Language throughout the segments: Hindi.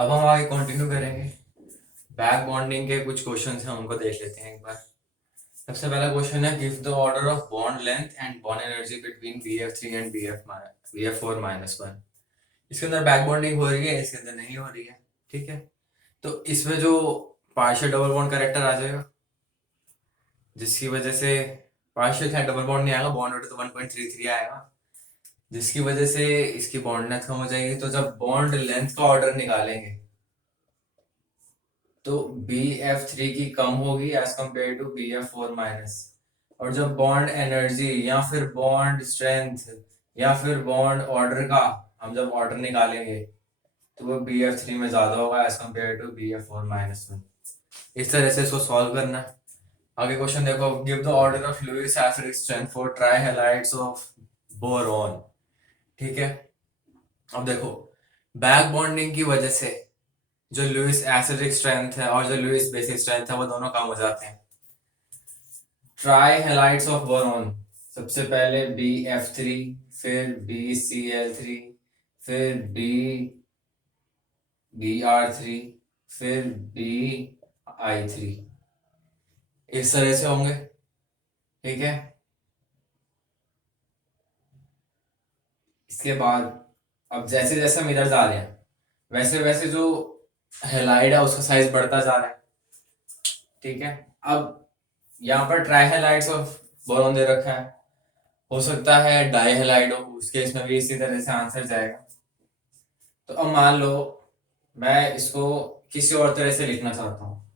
अब हम आगे कंटिन्यू करेंगे। बैक बॉन्डिंग के कुछ क्वेश्चंस हैं, उनको देख लेते हैं एक बार। सबसे पहला क्वेश्चन है, give the order of bond length and bond energy between BF3 and BF4-1। इसके अंदर बैक बॉन्डिंग हो रही है, इसके अंदर नहीं हो रही है। ठीक है, तो इसमें जो पार्शियल डबल बॉन्ड करेक्टर आ जाएगा, जिसकी वजह से पार्शियल है डबल बॉन्ड नहीं आएगा, बॉन्ड ऑर्डर तो 1.33 आएगा, जिसकी वजह से इसकी बॉन्ड लेंथ कम हो जाएगी। तो जब बॉन्ड लेंथ का ऑर्डर निकालेंगे तो BF3 की कम होगी एज कम्पेयर टू BF4-। और जब बॉन्ड एनर्जी या फिर बॉन्ड स्ट्रेंथ या फिर बॉन्ड ऑर्डर का हम जब ऑर्डर निकालेंगे तो वो BF3 में ज्यादा होगा एज कम्पेयर टू BF4-1। इस तरह से इसको सॉल्व करना है। आगे क्वेश्चन देखो, give the order of Lewis acidic strength for trihalides of boron. ठीक है, अब देखो बैक बॉन्डिंग की वजह से जो लुईस एसिडिक स्ट्रेंथ है और जो लुईस बेसिक स्ट्रेंथ है वो दोनों कम हो जाते हैं। ट्राई हैलाइड्स ऑफ बोरॉन, सबसे पहले BF3, फिर BCl3, फिर BR3, फिर BI3, इस तरह से होंगे। ठीक है, इसके बाद अब जैसे जैसे हम इधर जा रहे हैं वैसे वैसे जो हेलाइड है उसका साइज बढ़ता जा रहा है। ठीक है, अब यहाँ पर ट्राइहेलाइड्स ऑफ बोरॉन दे रखा है, हो सकता है डाइहेलाइड हो, उस केस में भी इसी तरह से आंसर जाएगा। तो अब मान लो मैं इसको किसी और तरह से लिखना चाहता हूँ,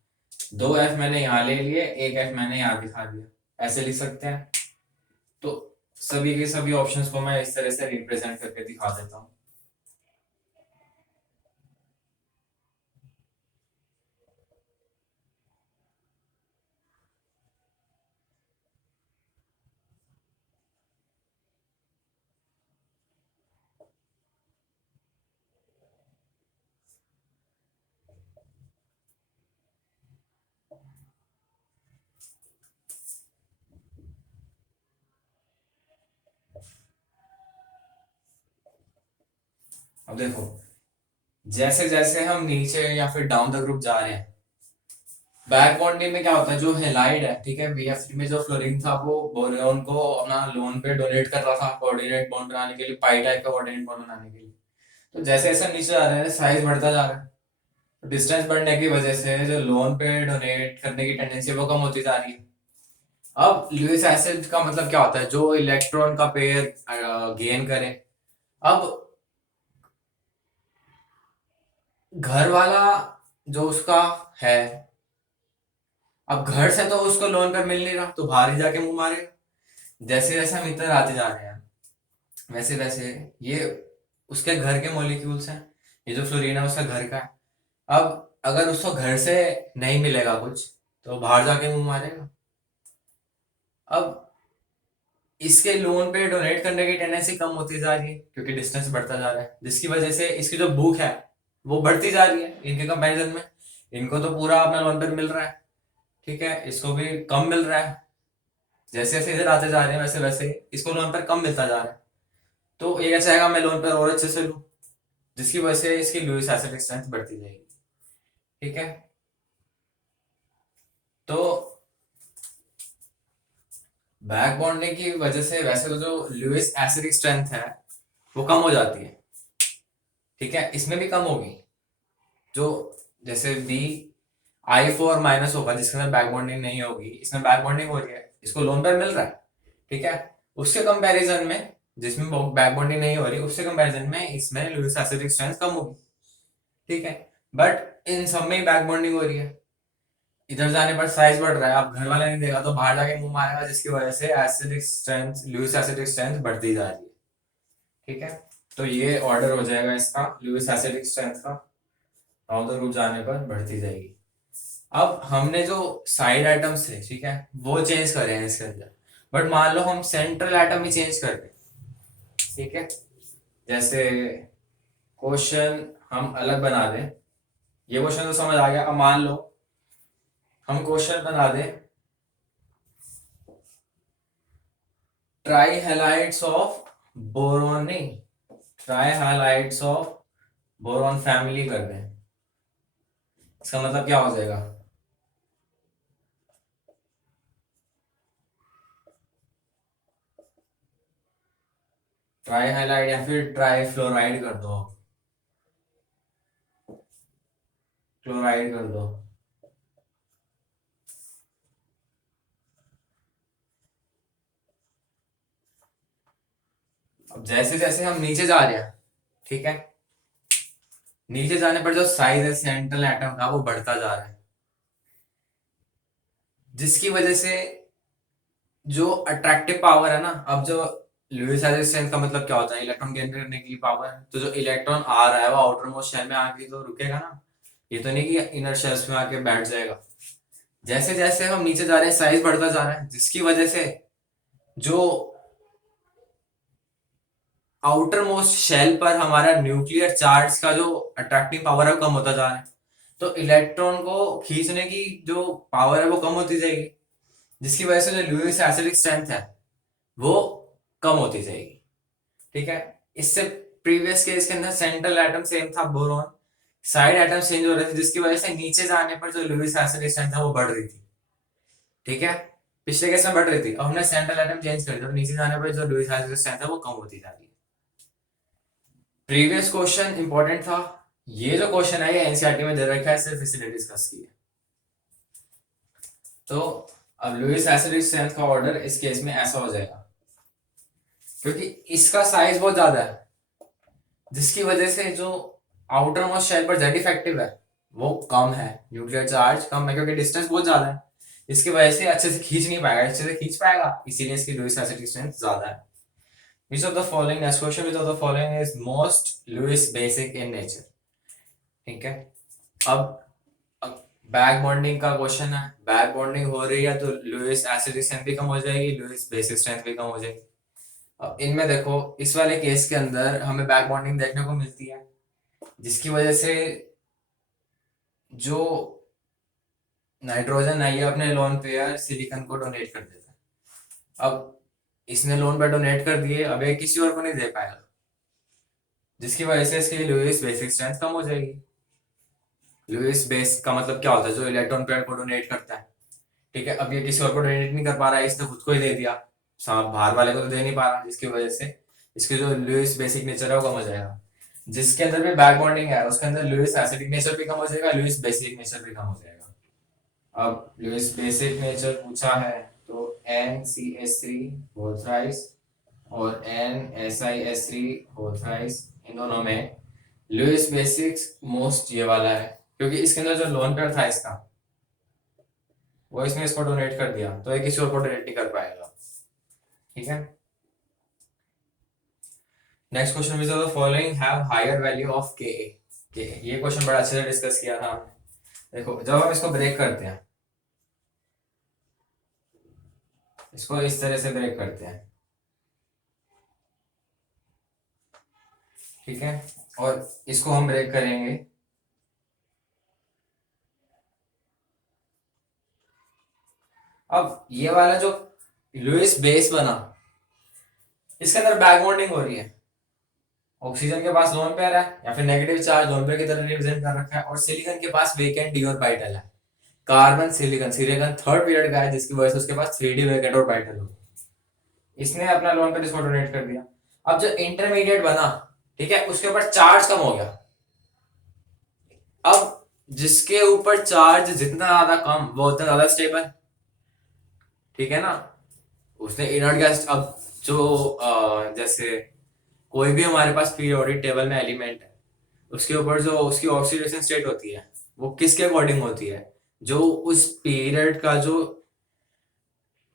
2F मैंने यहाँ ले लिए, 1F मैंने यहाँ दिखा दिया, ऐसे लिख सकते हैं। तो सभी के सभी ऑप्शंस को मैं इस तरह से रिप्रेजेंट करके दिखा देता हूँ। अब देखो जैसे जैसे हम नीचे या फिर डाउन द ग्रुप जा रहे हैं, बैक बॉन्डिंग में क्या होता है, जो हेलाइड है, ठीक है, BF3 में जो फ्लोरीन था वो बोरॉन को अपना लोन पे डोनेट कर रहा था कोऑर्डिनेट बॉन्ड बनाने के लिए, पाई टाइप का कोऑर्डिनेट बॉन्ड बनाने के लिए। तो जैसे जैसे हम नीचे जा रहे हैं साइज बढ़ता जा रहा है, तो डिस्टेंस बढ़ने की वजह से जो लोन पे डोनेट करने की टेंडेंसी है वो कम होती जा रही है। अब लुईस एसिड का मतलब क्या होता है, जो इलेक्ट्रॉन का पेयर गेन करे। अब घर वाला जो उसका है, अब घर से तो उसको लोन पे मिल नहीं रहा, तो बाहर ही जाके मुंह मारेगा। जैसे जैसे हम इधर आते जा रहे हैं वैसे वैसे ये उसके घर के मॉलिक्यूल्स हैं, ये जो फ्लोरीन है उसका घर का है। अब अगर उसको घर से नहीं मिलेगा कुछ तो बाहर जाके मुंह मारेगा। अब इसके लोन पे डोनेट करने की टेंडेंसी कम होती जा रही है क्योंकि डिस्टेंस बढ़ता जा रहा है, जिसकी वजह से इसकी जो भूख है वो बढ़ती जा रही है इनके कंपैरिजन में। इनको तो पूरा अपना लोन पे मिल रहा है, ठीक है, इसको भी कम मिल रहा है। जैसे जैसे इधर आते जा रहे हैं वैसे वैसे इसको लोन पर कम मिलता जा रहा है। तो ये कैसा आएगा, मैं लोन पर और अच्छे से लूँ, जिसकी वजह से इसकी लुईस एसिड स्ट्रेंथ बढ़ती जाएगी। ठीक है, तो बैक बॉन्डिंग की वजह से वैसे तो जो लुईस एसिड स्ट्रेंथ है वो कम हो जाती है। ठीक है, इसमें भी कम होगी। जो जैसे BI4- होगा जिसके अंदर बैक बॉन्डिंग नहीं होगी, इसमें बैक बॉन्डिंग हो रही है, इसको लोन पर मिल रहा है। ठीक है, उसके कंपैरिजन में जिसमें बैक बॉन्डिंग नहीं हो रही उसके कंपैरिजन में इसमें लुईस एसिडिक स्ट्रेंथ कम होगी। ठीक है, बट इन सब में ही बैक बॉन्डिंग हो रही है। इधर जाने पर साइज बढ़ रहा है, अब घर वाला नहीं देगा तो बाहर जाके मुंह मारेगा, जिसकी वजह से acidic strength Lewis acidic strength बढ़ती जा रही है। ठीक है, तो ये ऑर्डर हो जाएगा इसका लुईस एसिडिक स्ट्रेंथ का, डाउन द रूट जाने पर बढ़ती जाएगी। अब हमने जो साइड आइटम्स थे, ठीक है, वो चेंज करे हैं इसके अंदर, बट मान लो हम सेंट्रल आइटम ही चेंज कर दें। ठीक है, जैसे क्वेश्चन हम अलग बना दें, ये क्वेश्चन तो समझ आ गया। अब मान लो हम क्वेश्चन बना दें ट्राई हैलाइड्स ऑफ बोरॉन, नहीं, try halides of boron family कर दें। इसका मतलब क्या हो जाएगा? ट्राई हाइलाइट या फिर ट्राई फ्लोराइड कर दो, क्लोराइड कर दो। अब जैसे जैसे हम नीचे जा रहे हैं, ठीक है, नीचे जाने पर जो साइज है सेंट्रल एटम का वो बढ़ता जा रहा है, जिसकी वजह से जो अट्रैक्टिव पावर है ना, अब जो लुईस रेजिस्टेंस का मतलब क्या होता है? इलेक्ट्रॉन गेन करने की पावर। तो जो इलेक्ट्रॉन आ रहा है वो आउटर मोस्ट शेल में आके तो रुकेगा ना, ये तो नहीं कि इनर शेल्स में आके बैठ जाएगा। जैसे जैसे हम नीचे जा रहे हैं साइज बढ़ता जा रहा है, जिसकी वजह से जो आउटर मोस्ट शेल पर हमारा न्यूक्लियर चार्ज का जो अट्रैक्टिव पावर है वो कम होता जा रहा है। तो इलेक्ट्रॉन को खींचने की जो पावर है वो कम होती जाएगी, जिसकी वजह से जो लुईस एसिडिक स्ट्रेंथ है वो कम होती जाएगी। ठीक है, इससे प्रीवियस केस के अंदर सेंट्रल एटम सेम था बोरॉन, साइड एटम चेंज हो रहे थे, जिसकी वजह से नीचे जाने पर जो लुईस एसिडिक स्ट्रेंथ है वो बढ़ रही थी। ठीक है, पिछले केस में बढ़ रही थी, अब हमने सेंट्रल एटम चेंज कर दिया, तो नीचे जाने पर जो लुईस एसिडिक स्ट्रेंथ है वो कम होती जा रही है। प्रीवियस क्वेश्चन इंपॉर्टेंट था, ये जो क्वेश्चन है ये एनसीईआरटी में दे रखा है, सिर्फ इसीलिए डिस्कस किया। तो अब लुईस एसिडिक स्ट्रेंथ का ऑर्डर इस केस में ऐसा हो जाएगा, क्योंकि इसका साइज बहुत ज्यादा है, जिसकी वजह से जो आउटर मोस्ट शेल पर जेड इफेक्टिव है वो कम है, न्यूक्लियर चार्ज कम है, क्योंकि डिस्टेंस बहुत ज्यादा है, इसकी वजह से अच्छे से खींच नहीं पाएगा, अच्छे से खींच पाएगा, इसीलिए इसकी लुईस एसिडिक स्ट्रेंथ ज्यादा है। Which of the following, next question, which of the following is most Lewis basic in nature? ठीक है, अब बैक बॉन्डिंग का क्वेश्चन है, बैक बॉन्डिंग हो रही है तो लुईस एसिडिक स्ट्रेंथ भी कम हो जाएगी, लुईस बेसिक स्ट्रेंथ भी कम हो जाएगी। अब इनमें देखो, इस वाले केस के अंदर हमें बैक बॉन्डिंग देखने को मिलती है, जिसकी वजह से जो नाइट्रोजन है ये अपने लोन पेयर सिलिकॉन को डोनेट कर देता है। अब इसने लोन पेयर डोनेट कर दिए, अब ये किसी और को नहीं दे पाएगा, जिसकी वजह से इसकी लुईस बेसिक स्ट्रेंथ कम हो जाएगी। लुईस बेस का मतलब क्या होता है? जो इलेक्ट्रॉन पेयर को डोनेट करता है। ठीक है, अब ये किसी और को डोनेट नहीं कर पा रहा है, इसने खुद को ही दे दिया, बाहर वाले को तो दे नहीं पा रहा, जिसकी वजह से इसकी जो लुईस बेसिक नेचर है वो कम हो जाएगा। जिसके अंदर भी बैक बॉन्डिंग है उसके अंदर लुईस एसिडिक नेचर भी कम हो जाएगा, लुईस बेसिक नेचर भी कम हो जाएगा। अब लुईस बेसिक नेचर पूछा है तो NCH3 होल थ्राइस और NSiS3 होल थ्राइस, इन दोनों में लुईस बेसिक्स मोस्ट ये वाला है, क्योंकि इसके अंदर जो लोन पेयर था इसका वो इसने इसको डोनेट कर दिया, तो ये किसी और को डोनेट नहीं कर पाएगा। ठीक है, next question, which of the following have higher value of K? ये क्वेश्चन बड़ा अच्छे से डिस्कस किया था हमने। देखो, जब हम इसको ब्रेक करते हैं, इसको इस तरह से ब्रेक करते हैं, ठीक है, और इसको हम ब्रेक करेंगे, अब ये वाला जो लुईस बेस बना इसके अंदर बैक बॉन्डिंग हो रही है, ऑक्सीजन के पास लोन पेयर है या फिर नेगेटिव चार्ज लोन पेयर की तरह रिप्रेजेंट कर रखा है, और सिलिकॉन के पास वेकेंट डी ऑर्बिटल है, carbon silicon, silicon third period का है, जिसकी वजह से उसके पास 3D वेकेंट ऑर्बिटल हो, इसने अपना लोन पेयर इसको डोनेट कर दिया। अब जो इंटरमीडिएट बना, ठीक है, उसके ऊपर चार्ज कम हो गया, अब जिसके ऊपर चार्ज जितना ज्यादा कम वो उतना ज्यादा स्टेबल, ठीक है ना, उसने इनर्ट गैस, अब जो जैसे कोई भी हमारे पास पीरियोडिक टेबल में एलिमेंट है, उसके ऊपर जो उसकी ऑक्सीडेशन स्टेट होती है वो किसके अकॉर्डिंग होती है? जो उस पीरियड का जो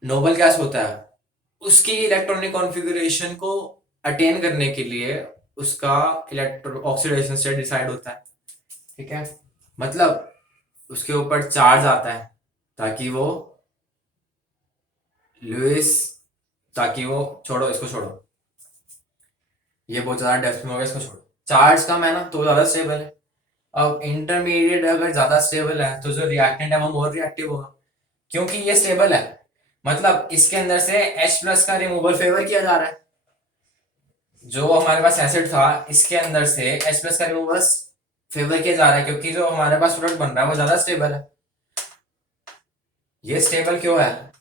नोबल गैस होता है उसकी इलेक्ट्रॉनिक कॉन्फ़िगरेशन को अटेन करने के लिए उसका इलेक्ट्रो ऑक्सीडेशन स्टेट डिसाइड होता है। ठीक है, मतलब उसके ऊपर चार्ज आता है ताकि वो लुईस, ताकि वो, छोड़ो इसको, छोड़ो, ये बहुत ज्यादा डेप्थ में हो गया, इसको छोड़ो, चार्ज कम है ना तो ज्यादा स्टेबल है। अब इंटरमीडिएट अगर ज्यादा स्टेबल है तो जो रिएक्टेंट है वो मोर रिएक्टिव होगा, क्योंकि ये स्टेबल है, मतलब इसके अंदर से H+ का रिमूवल फेवर किया जा रहा है, जो हमारे पास एसिड था इसके अंदर से H+ का रिमूवल फेवर किया जा रहा है क्योंकि जो हमारे पास प्रोडक्ट बन रहा है वो ज्यादा स्टेबल है। ये स्टेबल क्यों है?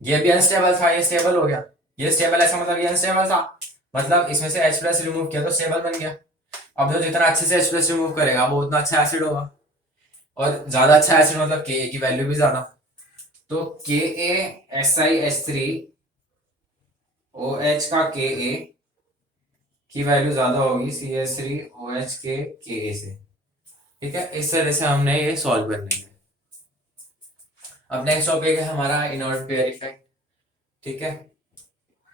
ये भी अनस्टेबल था, ये स्टेबल हो गया। ये स्टेबल ऐसा मतलब ये अनस्टेबल था, मतलब इसमें से H प्लस रिमूव किया तो स्टेबल बन गया। अब जो जितना अच्छे से H प्लस रिमूव करेगा वो उतना अच्छा एसिड होगा, और ज्यादा अच्छा एसिड मतलब Ka की वैल्यू भी ज्यादा। तो KaSiH3OH का Ka की वैल्यू ज्यादा होगी CH3OH के Ka से। ठीक है, इस तरह से हमने ये सॉल्व करना है। अब नेक्स्ट टॉपिक है हमारा इनर्ट पेयर इफेक्ट। ठीक है,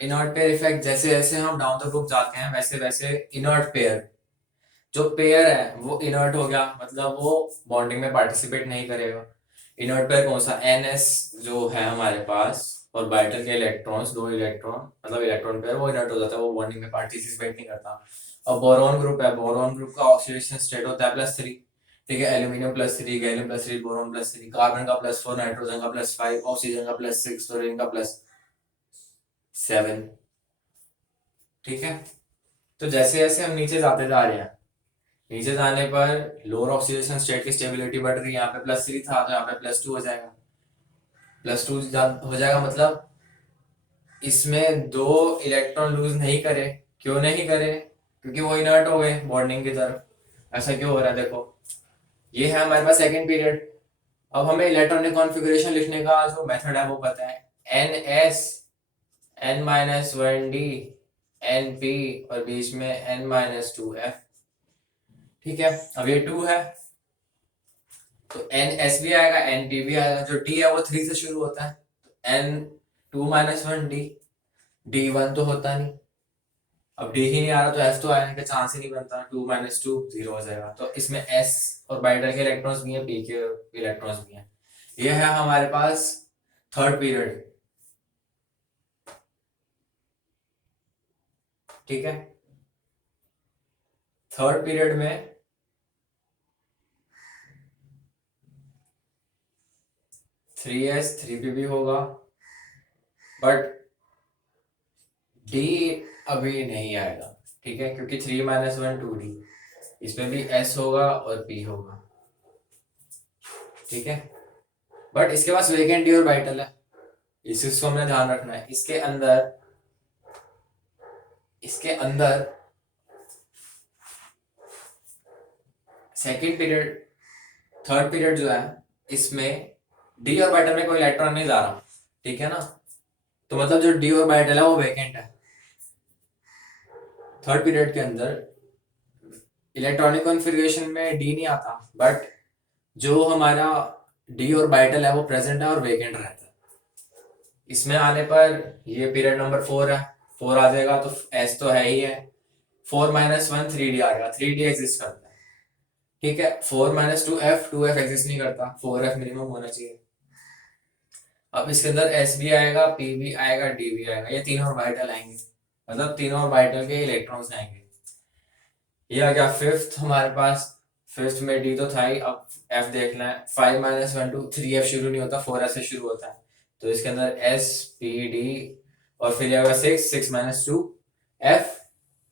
इनर्ट पेयर इफेक्ट, जैसे जैसे हम डाउन द ग्रुप जाते हैं वैसे वैसे इनर्ट पेयर, जो पेयर है वो इनर्ट हो गया, मतलब वो बॉन्डिंग में पार्टिसिपेट नहीं करेगा। इनर्ट पेयर कौन सा? NS जो है हमारे पास और बाइटल के इलेक्ट्रॉन्स, दो इलेक्ट्रॉन मतलब इलेक्ट्रॉन पेयर, वो इनर्ट हो जाता है, वो बॉन्डिंग में पार्टिसिपेट नहीं करता। अब बोरॉन ग्रुप है, बोरॉन ग्रुप का ऑक्सीडेशन स्टेट होता है +3। ठीक है, एल्यूमिनियम +3, गैलियम +3, बोरॉन +3, कार्बन का +4, नाइट्रोजन का +5, ऑक्सीजन का +6, क्लोरीन का +7। ठीक है, तो जैसे जैसे हम नीचे जाते जा रहे हैं, नीचे जाने पर लोअर ऑक्सीडेशन स्टेट की स्टेबिलिटी बढ़ रही है। यहाँ पे +3 था तो यहाँ पे +2 हो जाएगा। +2 हो जाएगा मतलब इसमें दो इलेक्ट्रॉन लूज नहीं करे। क्यों नहीं करे? क्योंकि वो इनर्ट हो गए बॉन्डिंग की तरफ। ऐसा क्यों हो रहा है? देखो, ये है हमारे पास सेकंड पीरियड। अब हमें इलेक्ट्रॉनिक कॉन्फ़िगरेशन लिखने का जो मेथड है वो पता है, NS N-1D NP और बीच में N-2F। ठीक है, अब ये 2 है तो NS भी आएगा, NP भी आएगा। जो D है वो 3 से शुरू होता है, तो N2-1D। D1 तो होता नहीं, अब D ही नहीं आ रहा तो F तो आने का चांस ही नहीं बनता। 2 - 2 0 हो जाएगा। तो इसमें S और बाइटल के इलेक्ट्रॉन्स भी हैं, P के इलेक्ट्रॉन्स भी हैं। ये है हमारे पास थर्ड पीरियड। ठीक है, थर्ड पीरियड में 3S 3P भी होगा, बट D अभी नहीं आएगा। ठीक है, क्योंकि 3 - 1 2D, इसमें भी S होगा और P होगा। ठीक है, बट इसके पास वेकेंट डी और बाइटल है, इस चीज को हमने ध्यान रखना है। इसके अंदर सेकेंड पीरियड, थर्ड पीरियड जो है, इसमें डी और बाइटल में कोई इलेक्ट्रॉन नहीं जा रहा। ठीक है ना, तो मतलब जो डी और बाइटल है वो वेकेंट है। थर्ड पीरियड के अंदर इलेक्ट्रॉनिक कॉन्फ़िगरेशन में डी नहीं आता, बट जो हमारा डी और बाइटल है वो प्रेजेंट है और वेकेंट रहता है। इसमें आने पर ये पीरियड नंबर 4 है, 4 आ जाएगा तो एस तो है ही है। 4 - 1 3D आ गया, 3D एग्जिस्ट करता है। ठीक है, 4 - 2F, 2F एग्जिस्ट नहीं करता, 4F मिनिमम होना चाहिए। अब इसके अंदर S भी आएगा, P भी आएगा, D भी आएगा, ये तीनों ऑर्बिटल आएंगे, मतलब तीनों ऑर्बिटल के इलेक्ट्रॉन्स आएंगे। ये आ गया फिफ्थ हमारे पास। फिफ्थ में D तो था ही, अब F देखना है। 5 - 1 2 3F शुरू नहीं होता, 4F से शुरू होता है, तो इसके अंदर S P D और फिर ये होगा 6 6 - 2 F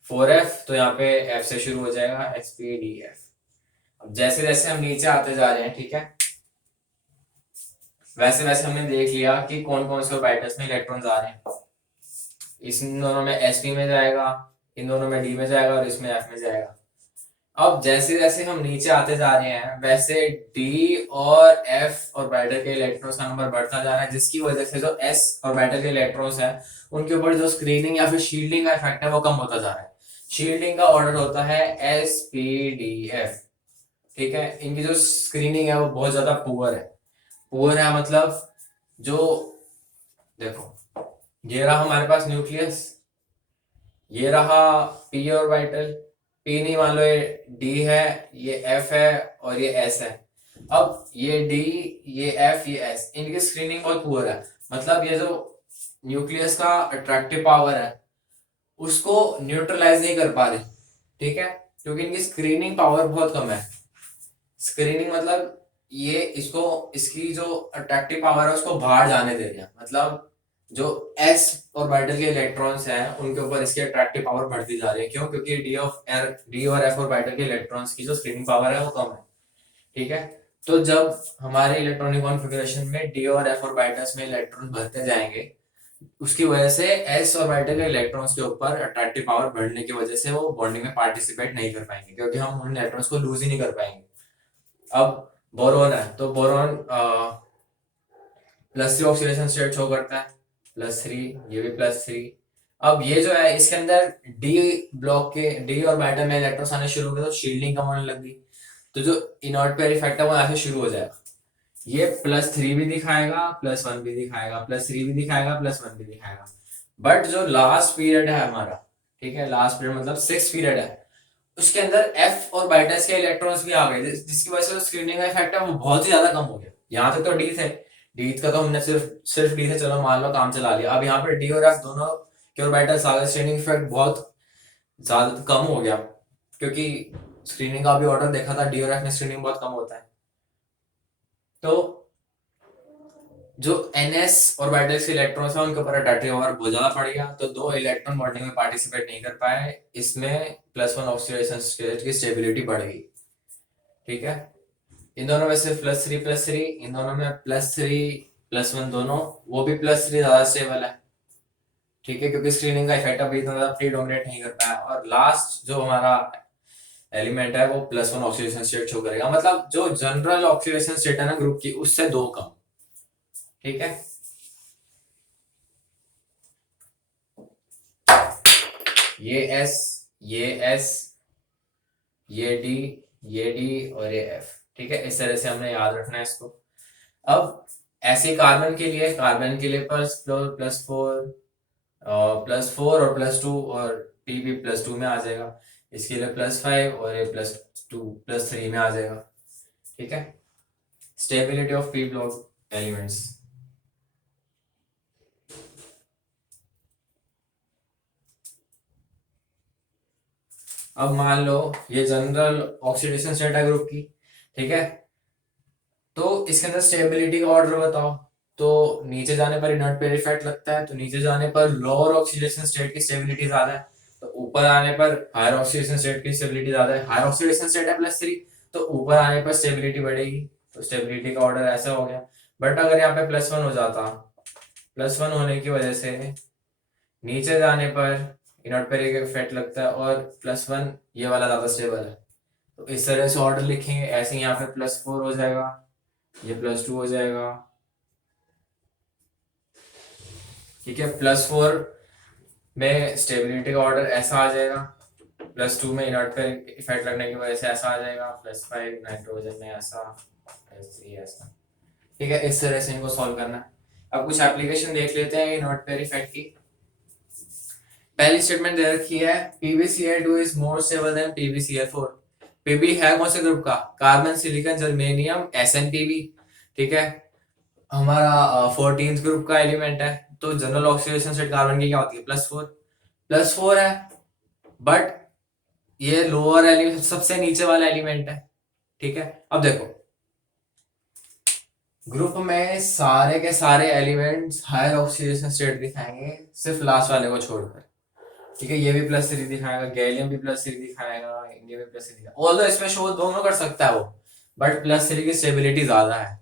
4F, तो यहाँ पे F से शुरू हो जाएगा, S P D F। अब जैसे जैसे हम नीचे आते जा रहे हैं, ठीक है, वैसे वैसे हमने देख लिया कि कौन कौन से ऑर्बिटल्स में इलेक्ट्रॉन्स आ रहे हैं। इन दोनों में sp में जाएगा, इन दोनों में d में जाएगा और इसमें f में जाएगा। अब जैसे जैसे हम नीचे आते जा रहे हैं वैसे d और f ऑर्बिटल के इलेक्ट्रॉन्स का नंबर बढ़ता जा रहा है, जिसकी वजह से जो s ऑर्बिटल के इलेक्ट्रॉन्स हैं उनके ऊपर जो स्क्रीनिंग या फिर शील्डिंग का इफेक्ट है वो कम होता जा रहा है। शील्डिंग का ऑर्डर होता है SPDF। ठीक है, इनकी जो स्क्रीनिंग है वो बहुत ज्यादा पुअर है। पुअर है मतलब जो, देखो, ये रहा हमारे पास न्यूक्लियस, ये रहा p ऑर्बिटल, p नहीं मान लो, ये d है, ये f है और ये s है। अब ये d, ये f, ये s, इनकी स्क्रीनिंग बहुत पुअर है, मतलब ये जो न्यूक्लियस का अट्रैक्टिव पावर है उसको न्यूट्रलाइज नहीं कर पा रहे। ठीक है, क्योंकि इनकी स्क्रीनिंग पावर बहुत कम है। स्क्रीनिंग मतलब ये इसको, इसकी जो अट्रैक्टिव पावर है उसको बाहर जाने दे रहे हैं, मतलब जो s ऑर्बिटल के इलेक्ट्रॉन्स हैं उनके ऊपर इसकी अट्रैक्टिव पावर बढ़ती जा रही है। क्यों? क्योंकि डी और f ऑर्बिटल के इलेक्ट्रॉन्स की जो स्क्रीनिंग पावर है वो कम है। ठीक है, तो जब हमारे इलेक्ट्रॉनिक कॉन्फ़िगरेशन में डी और एफ ऑर्बिटल्स में इलेक्ट्रॉन भरते जाएंगे, उसकी वजह से एस ऑर्बिटल के इलेक्ट्रॉन्स के ऊपर अट्रैक्टिव पावर बढ़ने की वजह से वो बॉन्डिंग में पार्टिसिपेट नहीं कर पाएंगे, क्योंकि हम उन इलेक्ट्रॉन्स को लूज ही नहीं कर पाएंगे। अब बोरोन है, तो बोरोन +3 ऑक्सीडेशन स्टेट शो करता है, +3, ये भी +3। अब ये जो है इसके अंदर डी ब्लॉक के डी ऑर्बिटल में इलेक्ट्रॉन्स आने शुरू हो गए तो शील्डिंग कम होने लगी, तो जो इनर्ट पेयर इफेक्ट है वो ऐसे शुरू हो जाएगा। ये +3 भी दिखाएगा, +1 भी दिखाएगा, +3 भी दिखाएगा, +1 भी दिखाएगा। बट जो लास्ट पीरियड है हमारा, ठीक है, लास्ट पीरियड मतलब 6 पीरियड है, उसके अंदर एफ और बाइटस के इलेक्ट्रॉन्स भी आ गए, जिसकी वजह से स्क्रीनिंग का इफेक्ट है वो बहुत ही ज्यादा कम हो गया। यहाँ तक तो डी थे, डी का तो हमने सिर्फ डी से चलो मान लो काम चला लिया। अब यहाँ पे डी और एफ दोनों के ऑर्बिटल्स आ गए, स्क्रीनिंग इफेक्ट बहुत ज्यादा कम हो गया, क्योंकि स्क्रीनिंग का भी ऑर्डर देखा था, डी और एफ में स्क्रीनिंग बहुत कम होता है। तो जो ns ऑर्बिटल्स के इलेक्ट्रॉन्स है उनके ऊपर अट्रैक्टिव पावर बहुत ज्यादा पड़ गया, तो दो इलेक्ट्रॉन बॉन्डिंग में पार्टिसिपेट नहीं कर पाए, इसमें +1 ऑक्सीडेशन स्टेट की स्टेबिलिटी बढ़ गई। ठीक है, इन दोनों में से +3 इन दोनों में +3 +1 दोनों, वो भी +3 ज्यादा स्टेबल है। ठीक है, क्योंकि स्क्रीनिंग का इफेक्ट अभी इतना ज्यादा प्रीडोमिनेट नहीं कर पाया। और लास्ट जो हमारा एलिमेंट है वो +1 ऑक्सीडेशन स्टेट शो करेगा, मतलब जो जनरल ऑक्सीडेशन स्टेट है ना ग्रुप की, उससे 2 कम। ठीक है, ये S, ये S, ये D और ये F। ठीक है, इस तरह से हमने याद रखना है इसको। अब ऐसे कार्बन के लिए +4 और +2 और P भी +2 में आ जाएगा, इसके लिए +5 और ये +2 +3 में आ जाएगा। ठीक है, stability of P block elements. अब मान लो ये जनरल ऑक्सीडेशन स्टेट है ग्रुप की। ठीक है, तो इसके अंदर स्टेबिलिटी का ऑर्डर बताओ। तो नीचे जाने पर इनर्ट पेयर इफेक्ट लगता है, तो नीचे जाने पर लोअर ऑक्सीडेशन स्टेट की स्टेबिलिटी ज्यादा है, तो ऊपर आने पर हायर ऑक्सीडेशन स्टेट की स्टेबिलिटी ज्यादा है। हायर ऑक्सीडेशन स्टेट है +3, तो ऊपर आने पर स्टेबिलिटी बढ़ेगी, तो स्टेबिलिटी का ऑर्डर ऐसा हो गया। बट अगर यहाँ पे +1 हो जाता, +1 होने की वजह से नीचे जाने पर इनर्ट पेयर का इफेक्ट लगता है और +1 ये वाला ज्यादा स्टेबल है, तो इस तरह से ऑर्डर लिखेंगे। ऐसे यहाँ पे +4 हो जाएगा, ये +2 हो जाएगा। ठीक है, +4 में स्टेबिलिटी का ऑर्डर ऐसा आ जाएगा, +2 में इनर्ट पे इफेक्ट लगने की वजह से ऐसा आ जाएगा, +5 नाइट्रोजन में ऐसा, +3 ऐसा। ठीक है, इस तरह से इनको सॉल्व करना है। अब कुछ एप्लीकेशन देख लेते हैं इनर्ट पेयर इफेक्ट की। पहली स्टेटमेंट दे रखी है PbCl2 is more stable then PbCl4। Pb है कौन से ग्रुप का? Carbon, silicon, germanium, SnPb। ठीक है, हमारा 14th ग्रुप का एलिमेंट है, तो जनरल ऑक्सीडेशन स्टेट कार्बन की क्या होती है? +4 है, बट ये लोअर एलिमेंट, सबसे नीचे वाला एलिमेंट है। ठीक है, अब देखो ग्रुप में सारे के सारे एलिमेंट्स हायर ऑक्सीडेशन स्टेट दिखाएंगे, सिर्फ लास्ट वाले को छोड़कर। ठीक है, ये भी +3 दिखाएगा, गैलियम भी +3 दिखाएगा, इंडियम भी +3 दिखाएगा। ऑल्दो इसमें शो दोनों कर सकता है वो, बट +3 की स्टेबिलिटी ज्यादा है।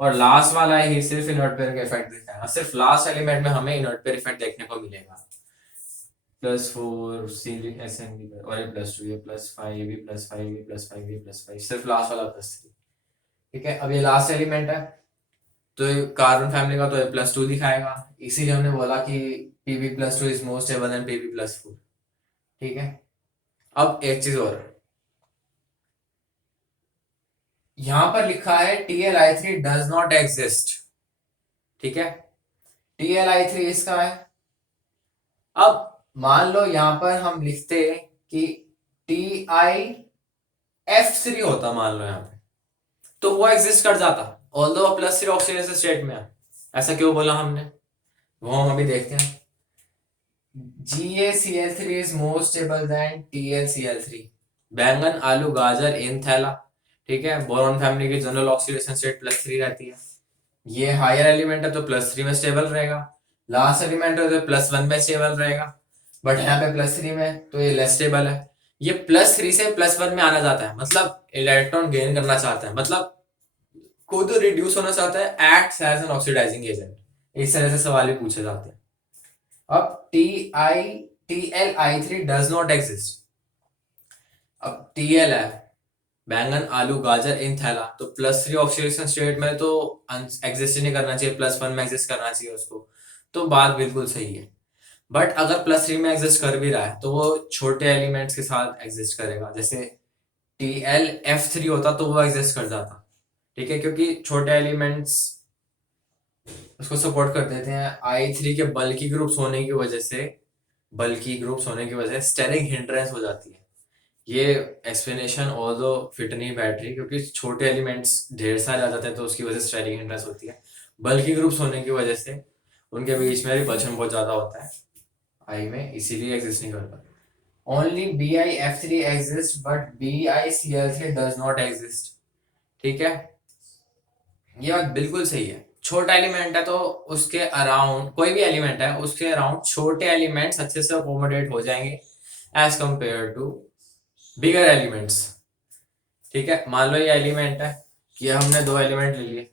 और लास्ट वाला ही सिर्फ इनर्ट पेयर का इफेक्ट दिखाएगा, सिर्फ लास्ट एलिमेंट में हमें इनर्ट पेयर इफेक्ट देखने को मिलेगा। +4 SnB और ये +2, ये +5, ये भी +5, ये +5, ये +5, सिर्फ लास्ट वाला +3। ठीक है, अब ये लास्ट एलिमेंट है, तो कार्बन फैमिली का, तो ये +2 दिखाएगा, इसीलिए हमने बोला कि Pb+2 is more stable then Pb+4। ठीक है, अब एक चीज और, यहां पर लिखा है TLI3 डज नॉट एग्जिस्ट। ठीक है, TLI3 इसका है। अब मान लो यहां पर हम लिखते कि TiF3 होता, मान लो यहां पे, तो वो एग्जिस्ट कर जाता, ऑल्दो +3 ऑक्सीडेशन स्टेट में है। ऐसा क्यों बोला हमने, वो हम अभी देखते हैं। GaCl3 is more stable then TlCl3। बैंगन, आलू, गाजर इन थैला। ठीक है, बोरॉन फैमिली की जनरल ऑक्सीडेशन स्टेट +3 रहती है। ये हायर एलिमेंट है तो +3 में स्टेबल रहेगा, लास्ट एलिमेंट है तो +1 में स्टेबल रहेगा, बट यहाँ पे +3 में तो ये लेस स्टेबल है। ये +3 से +1 में आना चाहता है, मतलब इलेक्ट्रॉन गेन करना चाहता है, मतलब खुद रिड्यूस होना चाहता है, acts as an oxidising agent. इस तरह से सवाल भी पूछे जाते हैं। अब TL-I3 डज नॉट एग्जिस्ट। अब TL है, बैंगन आलू गाजर इन थैला, तो +3 ऑक्सीडेशन स्टेट में तो एग्जिस्ट ही नहीं करना चाहिए, +1 में एग्जिस्ट करना चाहिए उसको। तो बात बिल्कुल सही है। बट अगर +3 में एग्जिस्ट कर भी रहा है तो वो छोटे एलिमेंट्स के साथ एग्जिस्ट करेगा। जैसे TLF3 होता तो वो एग्जिस्ट कर जाता, ठीक है, क्योंकि छोटे एलिमेंट्स उसको सपोर्ट कर देते हैं। I3 के बल्की ग्रुप्स होने की वजह से, स्टेरिक हिंड्रेंस हो जाती है। ये एक्सप्लेनेशन ऑल्दो फिट नहीं बैठ रही, क्योंकि छोटे एलिमेंट्स ढेर सारे आ जाते हैं तो उसकी वजह से स्टेरिक हिंड्रेंस होती है। बल्की ग्रुप्स होने की वजह से उनके बीच में रिपल्शन बहुत ज्यादा होता है आई में, इसीलिए एग्जिस्ट नहीं करता। Only BiF3 exist but BiCl3 does not exist, ठीक है। ये बात बिल्कुल सही है। छोटा एलिमेंट है तो उसके अराउंड, कोई भी एलिमेंट है उसके अराउंड छोटे एलिमेंट्स अच्छे से अकोमोडेट हो जाएंगे as compare to bigger elements, ठीक है। मान लो ये एलिमेंट है कि हमने दो एलिमेंट ले लिए,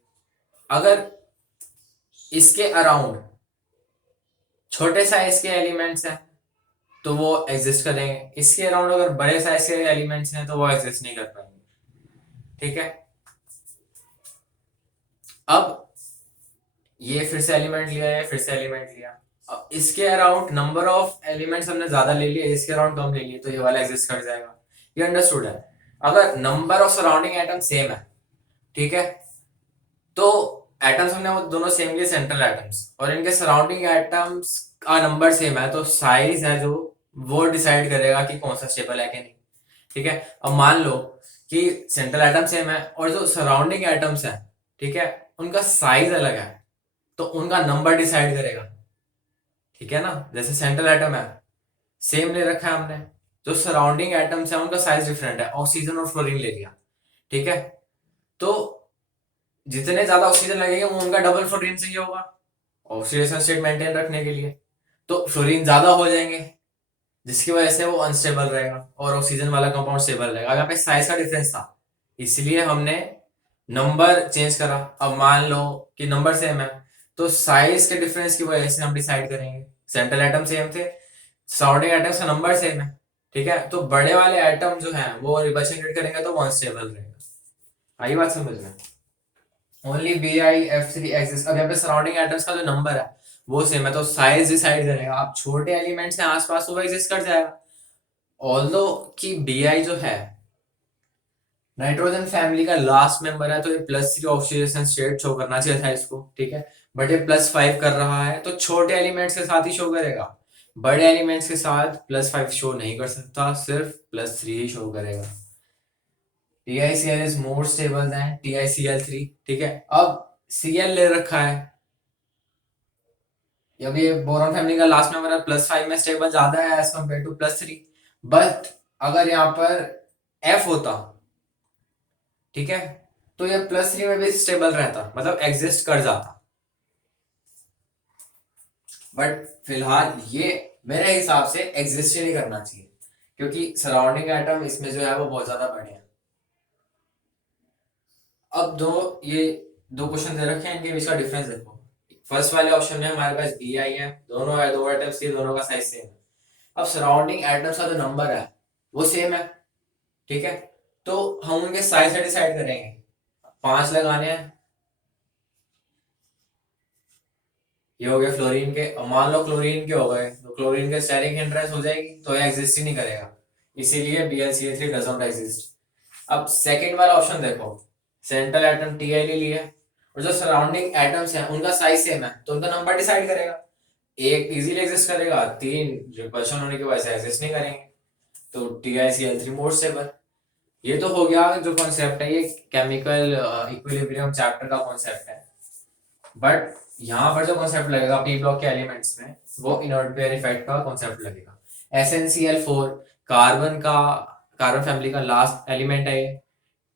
अगर इसके अराउंड छोटे साइज के एलिमेंट्स हैं तो वो एग्जिस्ट करेंगे, इसके अराउंड अगर बड़े साइज के एलिमेंट्स हैं तो वो एग्जिस्ट नहीं कर पाएंगे, ठीक है। अब ये फिर से एलिमेंट लिया है, फिर से एलिमेंट लिया, अब इसके अराउंड नंबर ऑफ एलिमेंट्स हमने ज्यादा ले लिए, इसके अराउंड कम ले लिए, तो ये वाला एग्जिस्ट कर जाएगा। ये अंडरस्टूड है। अगर number of surrounding atom same है, ठीक है, तो एटम्स हमने वो दोनों सेम लिए, सेंट्रल एटम्स, और इनके सराउंडिंग एटम्स का नंबर सेम है, तो साइज है जो वो डिसाइड करेगा कि कौन सा स्टेबल है कि नहीं, ठीक है। अब मान लो कि सेंट्रल एटम सेम है और जो सराउंडिंग एटम्स है, ठीक है, उनका साइज अलग है, तो उनका नंबर डिसाइड करेगा, ठीक है ना। जैसे सेंट्रल एटम है, सेम ले रखा है हमने, जो सराउंडिंग एटम्स है उनका साइज डिफरेंट है, ऑक्सीजन और फ्लोरीन ले लिया, ठीक है, तो जितने ज्यादा ऑक्सीजन लगेगा वो उनका डबल फ्लोरीन चाहिए होगा ऑक्सीडेशन स्टेट मेंटेन रखने के लिए, तो फ्लोरीन ज्यादा हो जाएंगे, जिसकी वजह से वो अनस्टेबल रहेगा और ऑक्सीजन वाला कंपाउंड स्टेबल रहेगा। यहाँ पे साइज का डिफरेंस था, इसलिए हमने नंबर चेंज करा। अब मान लो कि नंबर सेम है, तो साइज के डिफरेंस की वजह से हम डिसाइड करेंगे। सेंट्रल एटम सेम थे, सराउंडिंग एटम्स का नंबर सेम है, ठीक है, तो बड़े वाले एटम जो है वो रिपल्शन क्रिएट करेंगे तो वो अनस्टेबल रहेगा। आई बात समझ में। Only BiF3 exist. अब यहाँ पे सराउंडिंग एटम्स का जो नंबर है वो सेम है, तो साइज डिसाइड करेगा। आप छोटे एलिमेंट्स हैं आसपास तो वो एग्जिस्ट कर जाएगा। ऑल्दो कि Bi जो है नाइट्रोजन फैमिली का लास्ट मेंबर है, तो ये +3 ऑक्सीडेशन स्टेट शो करना चाहिए था इसको, ठीक है, बट ये +5 कर रहा है, तो छोटे एलिमेंट्स के साथ ही शो करेगा, बड़े एलिमेंट्स के साथ +5 शो नहीं कर सकता, सिर्फ +3 ही शो करेगा। TiCl is more stable than TiCl3, ठीक है। अब Cl ले रखा है, अब ये बोरॉन फैमिली का लास्ट मेंबर है, +5 में स्टेबल ज्यादा है एज कम्पेयर टू +3, बट अगर यहाँ पर F होता, ठीक है, तो ये +3 में भी स्टेबल रहता, मतलब एग्जिस्ट कर जाता, बट फिलहाल ये मेरे हिसाब से एग्जिस्ट ही नहीं करना चाहिए, क्योंकि सराउंडिंग एटम इसमें जो है वो बहुत ज्यादा बड़े हैं। अब ये दो क्वेश्चन दे रखे हैं, इनके बीच का डिफरेंस देखो। फर्स्ट वाले ऑप्शन में हमारे पास Bi है, दोनों है, दो एटम्स के, दोनों का साइज सेम है। अब सराउंडिंग एटम्स का जो नंबर है वो सेम है, ठीक है, तो हम उनके साइज से डिसाइड करेंगे। 5 लगाने हैं, ये हो गए फ्लोरीन के। अब मान लो क्लोरीन के हो गए, तो क्लोरीन के स्टेरिक हिंड्रेंस हो जाएगी, तो ये एग्जिस्ट ही नहीं करेगा, इसीलिए BlCl3 डज नॉट एग्जिस्ट। अब सेकंड वाला ऑप्शन देखो, सेंट्रल एटम Ti ले लिया और जो सराउंडिंग एटम्स हैं उनका साइज सेम है, तो उनका नंबर डिसाइड करेगा। एक इजीली एग्जिस्ट करेगा, 3 रिपल्शन होने की वजह से एग्जिस्ट नहीं करेंगे, तो TiCl3 मोर स्टेबल। ये तो हो गया जो कॉन्सेप्ट है, ये केमिकल इक्विलिब्रियम चैप्टर का कॉन्सेप्ट है, बट यहाँ पर जो कॉन्सेप्ट लगेगा पी ब्लॉक के एलिमेंट्स में, वो इनर्ट पेयर इफेक्ट का कॉन्सेप्ट लगेगा। SnCl4 कार्बन फैमिली का लास्ट एलिमेंट है ये,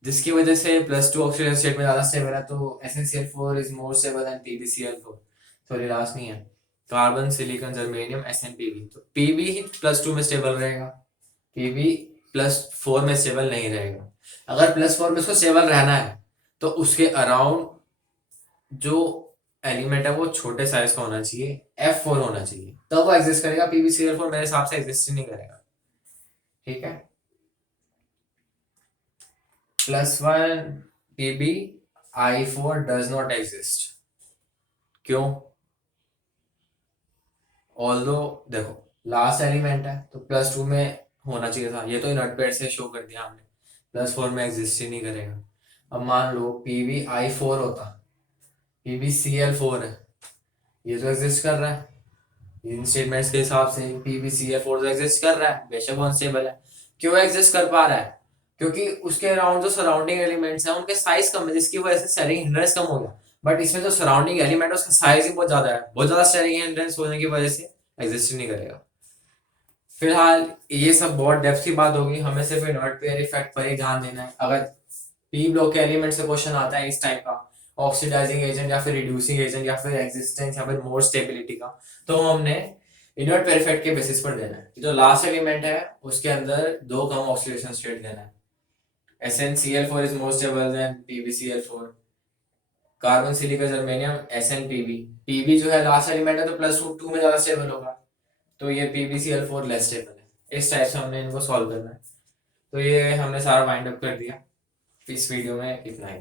जिसकी वजह से +2 ऑक्सीडेशन स्टेट में ज्यादा स्टेबल है, तो SnCl4 is more stable then PbCl4। Sorry last नहीं है, कार्बन सिलिकॉन जर्मेनियम SnPb, तो Pb ही +2 में स्टेबल रहेगा, Pb +4 में स्टेबल नहीं रहेगा। अगर +4 में उसको स्टेबल रहना है तो उसके अराउंड जो एलिमेंट है वो छोटे साइज का होना चाहिए, F4 होना चाहिए, तब वो एग्जिस्ट करेगा। PbCl4 मेरे हिसाब से एग्जिस्ट ही नहीं करेगा। ठीक है, +1 PbI4 डज नॉट एग्जिस्ट। क्यों? ऑल्दो देखो लास्ट एलिमेंट है तो +2 में होना चाहिए था, ये तो इनर्ट पेयर से शो कर दिया हमने, +4 में एग्जिस्ट ही नहीं करेगा। अब मान लो PbI4 होता, PbCl4 है, ये तो एग्जिस्ट कर रहा है, इन स्टेटमेंट्स के हिसाब से PbCl4 तो एग्जिस्ट कर रहा है, बेशक अनस्टेबल है। क्यों एग्जिस्ट कर पा रहा है? क्योंकि उसके अराउंड जो सराउंडिंग एलिमेंट्स हैं उनके साइज कम है, जिसकी वजह से स्टेरिंग हिंड्रेंस कम हो गया। बट इसमें जो सराउंडिंग एलिमेंट है उसका साइज ही बहुत ज्यादा है, बहुत ज्यादा स्टेरिंग हिंड्रेंस होने की वजह से एग्जिस्ट ही नहीं करेगा। फिलहाल ये सब बहुत डेप्थ की बात होगी, हमें सिर्फ इनवर्ट पेयर इफेक्ट पर ही ध्यान देना है। अगर पी ब्लॉक के एलिमेंट से क्वेश्चन आता है इस टाइप का, ऑक्सीडाइजिंग एजेंट या फिर रिड्यूसिंग एजेंट या फिर एग्जिस्टेंस या फिर मोर स्टेबिलिटी का, तो हमने इनवर्ट पेयर इफेक्ट के बेसिस पर देना है। जो लास्ट एलिमेंट है उसके अंदर 2 कम ऑक्सीडेशन स्टेट देना है, SnCl4 is more stable then PbCl4, carbon silicon germanium SnPb, Pb जो है लास्ट एलिमेंट है तो +2 में ज्यादा स्टेबल होगा, तो ये PbCl4 लेस स्टेबल है। इस टाइप से हमने इनको सॉल्व करना है। तो ये हमने सारा वाइंड अप कर दिया, इस वीडियो में इतना ही।